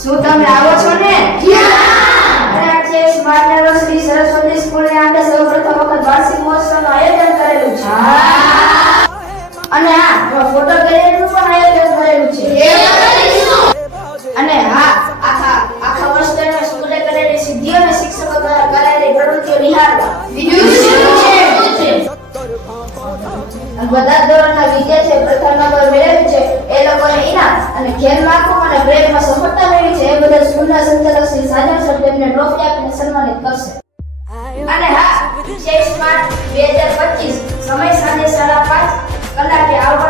શું તમે આવો છો ને? અને આજે સ્માર્ટ યુનિવર્સિટી સરસ્વતી સ્કૂલને આપણે સૌપ્રથમ વખત વાર્ષિક મહોત્સવનું આયોજન કરેલું છે. અને ફોટો ગેલેરીનું પણ આયોજન કરેલું છે. અને આખા વર્ષ દરમિયાન સ્કૂલે કરેલી સિદ્ધિઓ અને શિક્ષકો દ્વારા કરેલી પ્રવૃત્તિઓ નિહાળવા. બીજું શું છે? બધા ધોરણના વિદ્યાર્થીઓ પ્રથમ નંબર મેળવ્યું છે એ લોકોને ઇનામ અને ખેલ મહાકુંભ અને પ્રેમમાં સફળતા મેળવી છે એ બધા સ્કૂલના સંચાલક શ્રી સાજન સર તેમને ટ્રોફી આપીને સન્માનિત કરશે. અને વિશેષ સ્માર્ટ 2025 સમય સાંજે 5:30 કલાકે આવવા